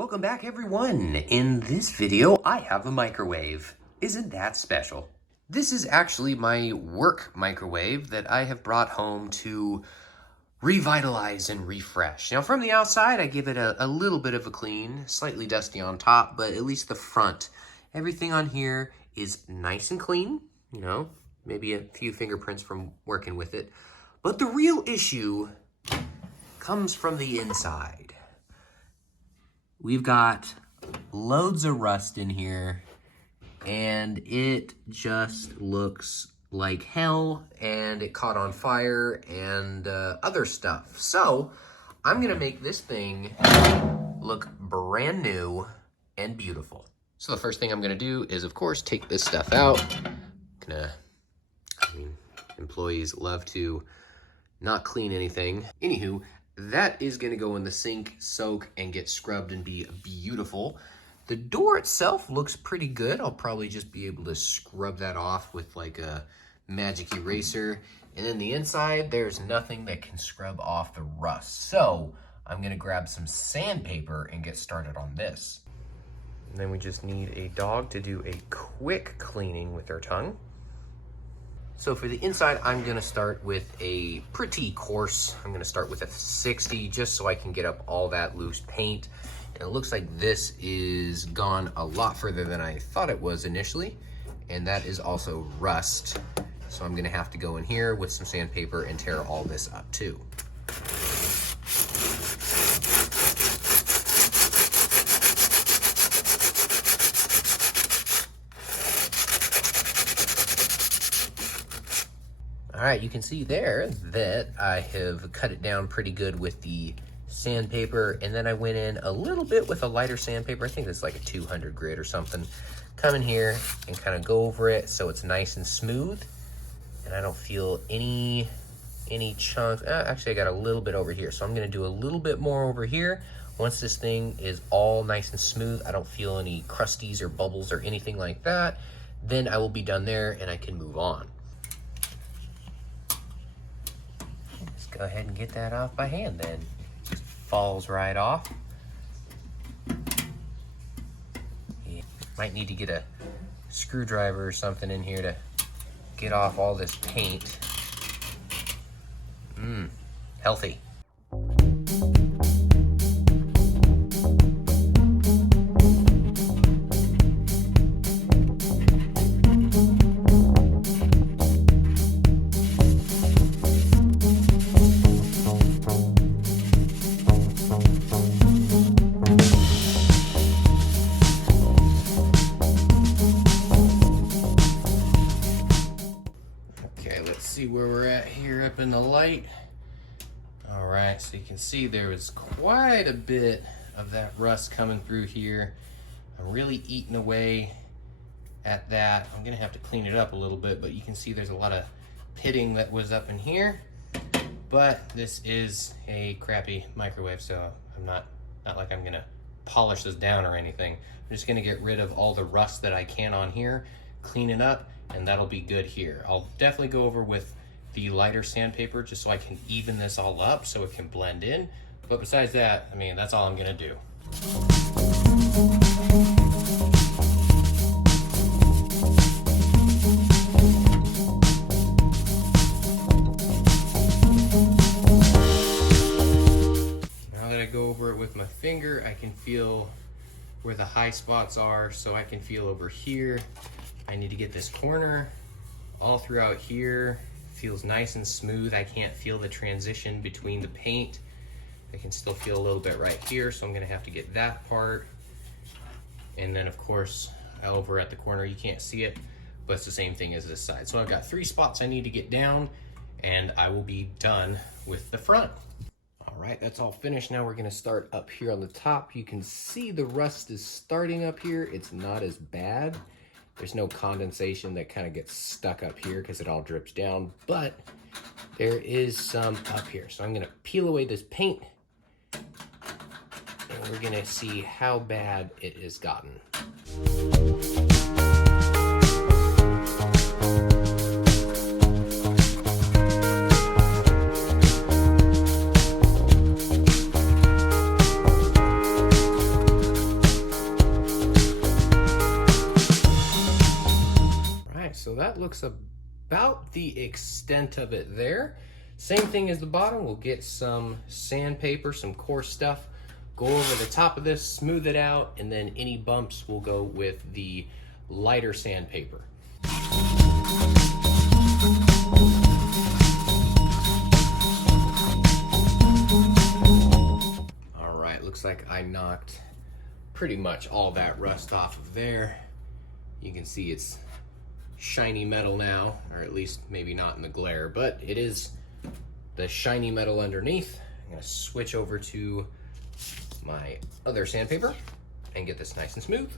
Welcome back, everyone. In this video, I have a microwave. Isn't that special? This is actually my work microwave that I have brought home to revitalize and refresh. Now, from the outside, I give it a little bit of a clean, slightly dusty on top, but at least the front. Everything on here is nice and clean, you know, maybe a few fingerprints from working with it. But the real issue comes from the inside. We've got loads of rust in here, and it just looks like hell, and it caught on fire and other stuff. So I'm gonna make this thing look brand new and beautiful. So the first thing I'm gonna do is, of course, take this stuff out. Employees love to not clean anything. Anywho, that is gonna go in the sink, soak, and get scrubbed and be beautiful. The door itself looks pretty good. I'll probably just be able to scrub that off with like a magic eraser. And then the inside, there's nothing that can scrub off the rust. So I'm gonna grab some sandpaper and get started on this. And then we just need a dog to do a quick cleaning with her tongue. So for the inside, I'm gonna start with a pretty coarse, I'm gonna start with a 60 just so I can get up all that loose paint. And it looks like this is gone a lot further than I thought it was initially. And that is also rust. So I'm gonna have to go in here with some sandpaper and tear all this up too. All right, you can see there that I have cut it down pretty good with the sandpaper, and then I went in a little bit with a lighter sandpaper. I think it's like a 200 grit or something. Come in here and kind of go over it so it's nice and smooth, and I don't feel any chunks. Actually, I got a little bit over here, so I'm gonna do a little bit more over here. Once this thing is all nice and smooth, I don't feel any crusties or bubbles or anything like that, then I will be done there and I can move on. Go ahead and get that off by hand then. Just falls right off. Yeah. Might need to get a screwdriver or something in here to get off all this paint. Healthy. See where we're at here up in the light. All right, so you can see there was quite a bit of that rust coming through here. I'm really eating away at that. I'm gonna have to clean it up a little bit, but you can see there's a lot of pitting that was up in here. But this is a crappy microwave, so I'm not like I'm gonna polish this down or anything. I'm just gonna get rid of all the rust that I can on here, clean it up, and that'll be good here. I'll definitely go over with the lighter sandpaper just so I can even this all up so it can blend in. But besides that, I mean, that's all I'm gonna do. Now that I go over it with my finger, I can feel where the high spots are, so I can feel over here. I need to get this corner all throughout here. Feels nice and smooth. I can't feel the transition between the paint. I can still feel a little bit right here, so I'm gonna have to get that part. And then of course, over at the corner, you can't see it, but it's the same thing as this side. So I've got 3 spots I need to get down, and I will be done with the front. All right, that's all finished. Now we're gonna start up here on the top. You can see the rust is starting up here. It's not as bad. There's no condensation that kind of gets stuck up here because it all drips down, but there is some up here. So I'm gonna peel away this paint, and we're gonna see how bad it has gotten. that looks about the extent of it there. Same thing as the bottom. We'll get some sandpaper, some coarse stuff, go over the top of this, smooth it out, and then any bumps will go with the lighter sandpaper. All right, looks like I knocked pretty much all that rust off of there. You can see it's shiny metal now, or at least maybe not in the glare, but it is the shiny metal underneath. I'm gonna switch over to my other sandpaper and get this nice and smooth.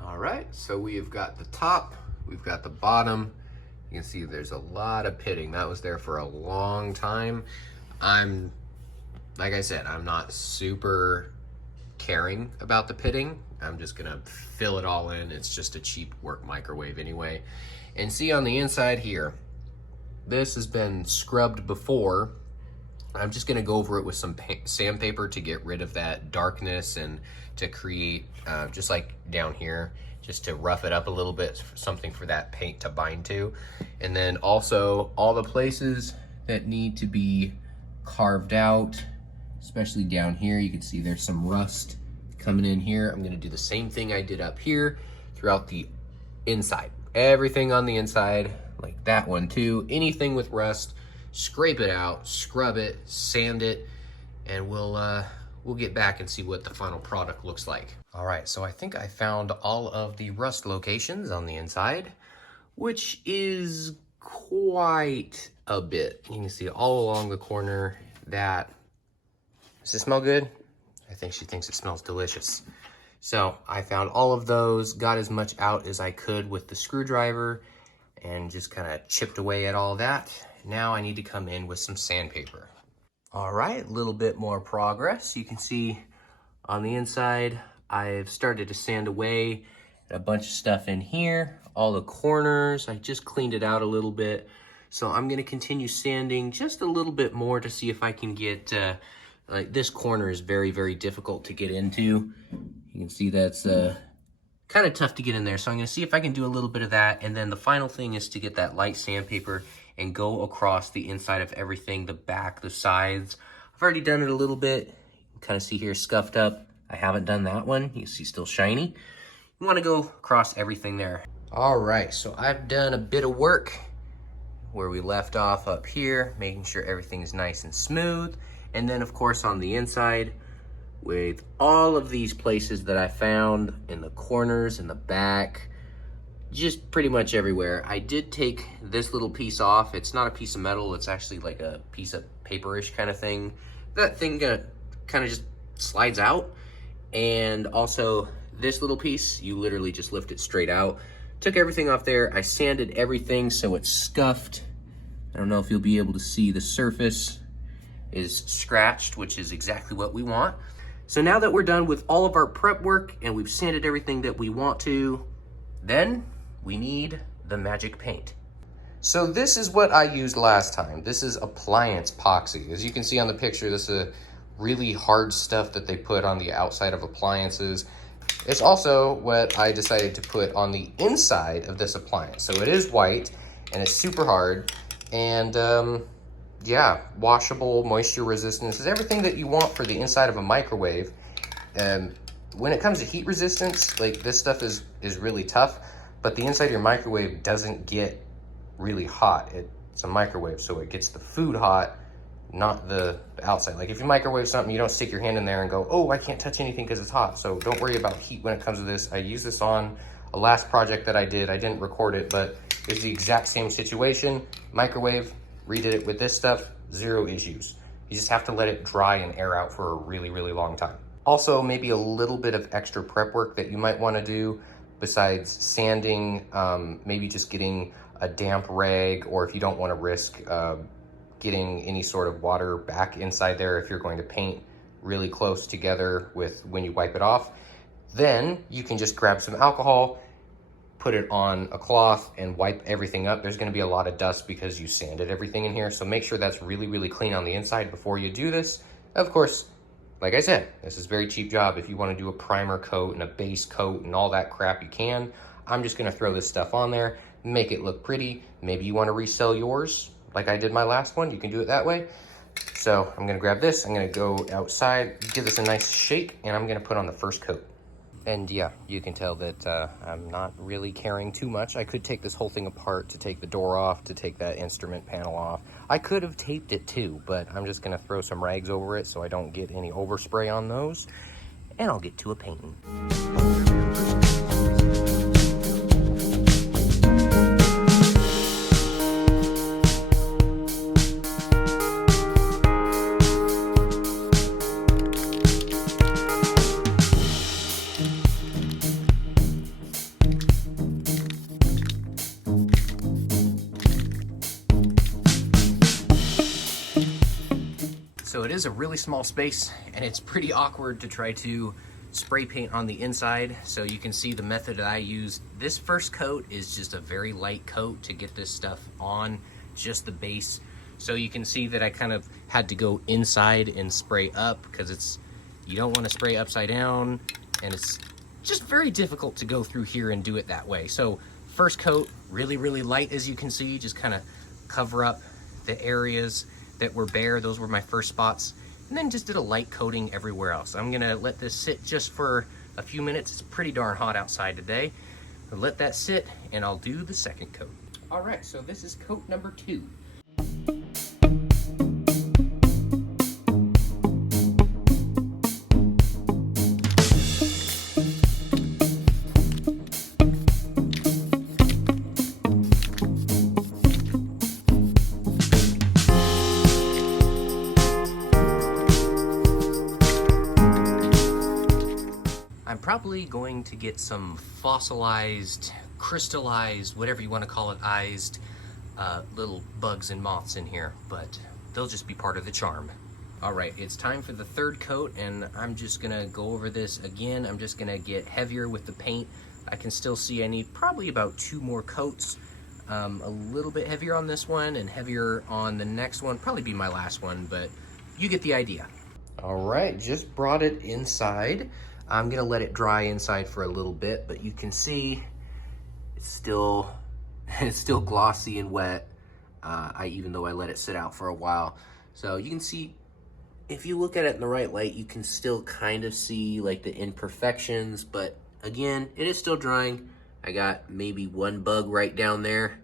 All right, so we have got the top, we've got the bottom. You can see there's a lot of pitting. That was there for a long time. Like I said, I'm not super caring about the pitting. I'm just gonna fill it all in. It's just a cheap work microwave anyway. And see on the inside here, this has been scrubbed before. I'm just gonna go over it with some sandpaper to get rid of that darkness and to create, just like down here, just to rough it up a little bit, something for that paint to bind to. And then also all the places that need to be carved out, especially down here, you can see there's some rust coming in here. I'm gonna do the same thing I did up here throughout the inside. Everything on the inside, like that one too. Anything with rust, scrape it out, scrub it, sand it, and we'll get back and see what the final product looks like. All right, so I think I found all of the rust locations on the inside, which is quite a bit. You can see all along the corner that, does it smell good? I think she thinks it smells delicious. So I found all of those, got as much out as I could with the screwdriver and just kind of chipped away at all that. Now I need to come in with some sandpaper. All right, a little bit more progress. You can see on the inside, I've started to sand away a bunch of stuff in here, all the corners. I just cleaned it out a little bit. So I'm gonna continue sanding just a little bit more to see if I can get, like this corner is very, very difficult to get into. You can see that's kind of tough to get in there. So I'm gonna see if I can do a little bit of that. And then the final thing is to get that light sandpaper and go across the inside of everything, the back, the sides. I've already done it a little bit. You can kind of see here scuffed up. I haven't done that one. You can see still shiny. You wanna go across everything there. All right, so I've done a bit of work where we left off up here, making sure everything is nice and smooth. And then of course on the inside, with all of these places that I found in the corners, in the back, just pretty much everywhere. I did take this little piece off. It's not a piece of metal, it's actually like a piece of paperish kind of thing. That thing kind of just slides out. And also this little piece, you literally just lift it straight out. Took everything off there. I sanded everything so it's scuffed. I don't know if you'll be able to see the surface is scratched, which is exactly what we want. So now that we're done with all of our prep work and we've sanded everything that we want to, then we need the magic paint. So this is what I used last time. This is appliance epoxy. As you can see on the picture, this is a really hard stuff that they put on the outside of appliances. It's also what I decided to put on the inside of this appliance. So it is white and it's super hard, and yeah, washable, moisture resistant. This is everything that you want for the inside of a microwave. And when it comes to heat resistance, like this stuff is really tough, but the inside of your microwave doesn't get really hot. It's a microwave, so it gets the food hot, not the outside. Like if you microwave something, you don't stick your hand in there and go, oh, I can't touch anything because it's hot. So don't worry about heat when it comes to this. I used this on a last project that I did. I didn't record it, but it's the exact same situation. Microwave, redid it with this stuff, zero issues. You just have to let it dry and air out for a really, really long time. Also, maybe a little bit of extra prep work that you might want to do besides sanding, maybe just getting a damp rag, or if you don't want to risk getting any sort of water back inside there if you're going to paint really close together with when you wipe it off, then you can just grab some alcohol, put put it on a cloth and wipe everything up, there's gonna be a lot of dust because you sanded everything in here. So make sure that's really, really clean on the inside before you do this. Of course, like I said, this is a very cheap job. If you wanna do a primer coat and a base coat and all that crap, you can. I'm just gonna throw this stuff on there, make it look pretty. Maybe you wanna resell yours like I did my last one. You can do it that way. So I'm gonna grab this, I'm gonna go outside, give this a nice shake, and I'm gonna put on the first coat. And yeah, you can tell that I'm not really caring too much. I could take this whole thing apart to take the door off, to take that instrument panel off. I could have taped it too, but I'm just gonna throw some rags over it so I don't get any overspray on those, and I'll get to a painting. So it is a really small space, and it's pretty awkward to try to spray paint on the inside. So you can see the method that I used. This first coat is just a very light coat to get this stuff on, just the base. So you can see that I kind of had to go inside and spray up because you don't want to spray upside down, and it's just very difficult to go through here and do it that way. So first coat, really, really light, as you can see, just kind of cover up the areas that were bare. Those were my first spots, and then just did a light coating everywhere else. I'm gonna let this sit just for a few minutes. It's pretty darn hot outside today. I'll let that sit, and I'll do the second coat. All right, so this is coat number 2. I'm probably going to get some fossilized, crystallized, whatever you want to call it, little bugs and moths in here, but they'll just be part of the charm. All right, it's time for the third coat, and I'm just gonna go over this again. I'm just gonna get heavier with the paint. I can still see I need probably about 2 more coats. A little bit heavier on this one and heavier on the next one. Probably be my last one, but you get the idea. All right, just brought it inside. I'm gonna let it dry inside for a little bit, but you can see it's still glossy and wet. Even though I let it sit out for a while. So you can see, if you look at it in the right light, you can still kind of see like the imperfections, but again, it is still drying. I got maybe 1 bug right down there,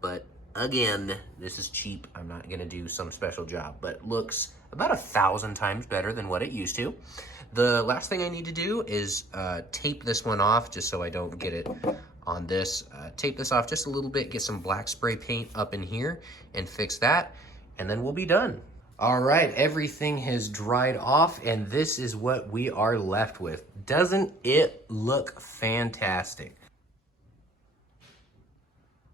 but again, this is cheap. I'm not gonna do some special job, but it looks about 1,000 times better than what it used to. The last thing I need to do is tape this one off, just so I don't get it on this. Tape this off just a little bit, get some black spray paint up in here and fix that, and then we'll be done. All right, everything has dried off, and this is what we are left with. Doesn't it look fantastic?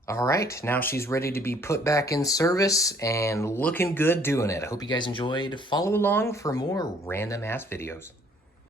All right, now she's ready to be put back in service and looking good doing it. I hope you guys enjoyed. Follow along for more random ass videos.